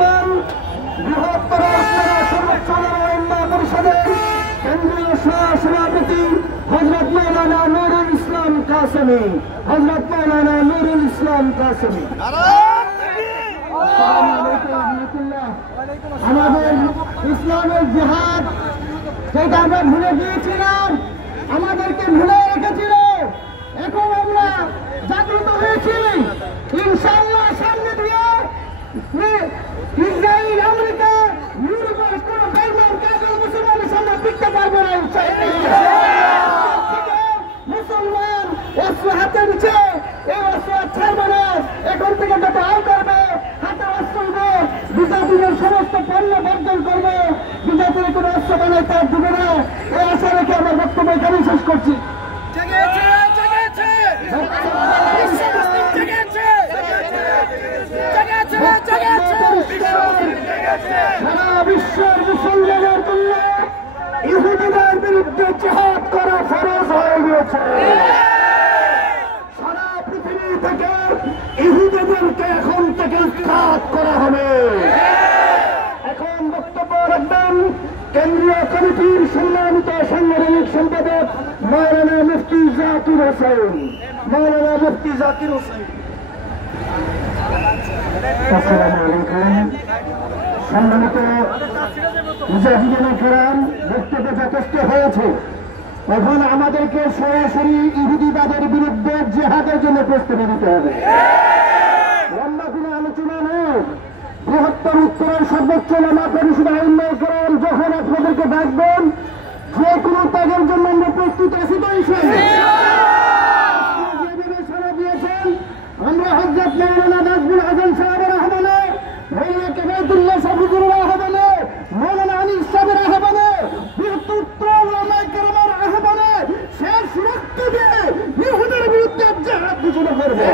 বর্তমান বৃহত্তর সর্বোচ্চ পরিষদের কেন্দ্রীয় সভাপতি হযরত মাওলানা নুরুল ইসলাম কাসেমী, হযরত মাওলানা নুরুল ইসলাম কাসেমী। আমাদের ইসলামের জিহাদ যেটা আমরা ভুলে গিয়েছিলাম, আমাদেরকে ভুলে রেখেছিল, এখন আমরা জাগ্রত হয়েছি। ইনশাআল্লাহ সামনে দিয়ে ইসরায়েল, আমেরিকা, ইউরোপের কোন বেইমান কাফের মুসলমানের সামনে টিকতে পারবে না। মুসলমান অস্ত্র হাতে নিচ্ছে, এই অস্ত্র ছাড়বে না। এখন থেকে যত আয় করবে, হাতে অস্ত্র হবে, বিজাতির সমস্ত পণ্য বর্জন করবে, বিজাতির কোনো অস্ত্র বানায় তার দিবে না। এই আশা রেখে আমার বক্তব্য এখানে শেষ করছি। সারা বিশ্বের মুসলমানের জন্য ইহুদিদের বিরুদ্ধে জিহাদ করা ফরজ হয়ে গিয়েছে। সারা পৃথিবী থেকে ইহুদিদেরকে এখন থেকে উৎখাত করা হবে। এখন বক্তব্য রাখবেন কেন্দ্রীয় কমিটির সম্মানিত সাংগঠনিক সম্পাদক মাওলানা মুফতি জাকির হোসেন। মাওলানা মুফতি জাকির হোসেন। আসসালামু আলাইকুম। সম্মানিত মুজাহিদিন কেরাম, বক্তব্য যথেষ্ট হয়েছে। এখন আমাদেরকে সরাসরি ইহুদিবাদের বিরুদ্ধে জিহাদের জন্য প্রস্তুতি নিতে হবে। লম্বা কোনো আলোচনা নেই। বৃহত্তর উত্তরের সর্বোচ্চ নামা পরিষদ আইনময় করেন, যখন আপনাদেরকে ডাকবেন যে কোনো ত্যাগের জন্য আমরা প্রস্তুত আছি। তো সারা দিয়েছেন আমরা হযরত মাওলানা নাজমুল হাসান সাহেবের আহ্বানে, মৌলানা কেবায়তুল্লাহ সাফিজুর আহ্বানে, মৌলানা আনিস সাহেবের আহ্বানে, বৃহত্তর উত্তর ওলামায়ে কেরামের আহ্বানে শেষ রক্ত দিয়ে ইহুদের বিরুদ্ধে জিহাদ ঘোষণা করবে।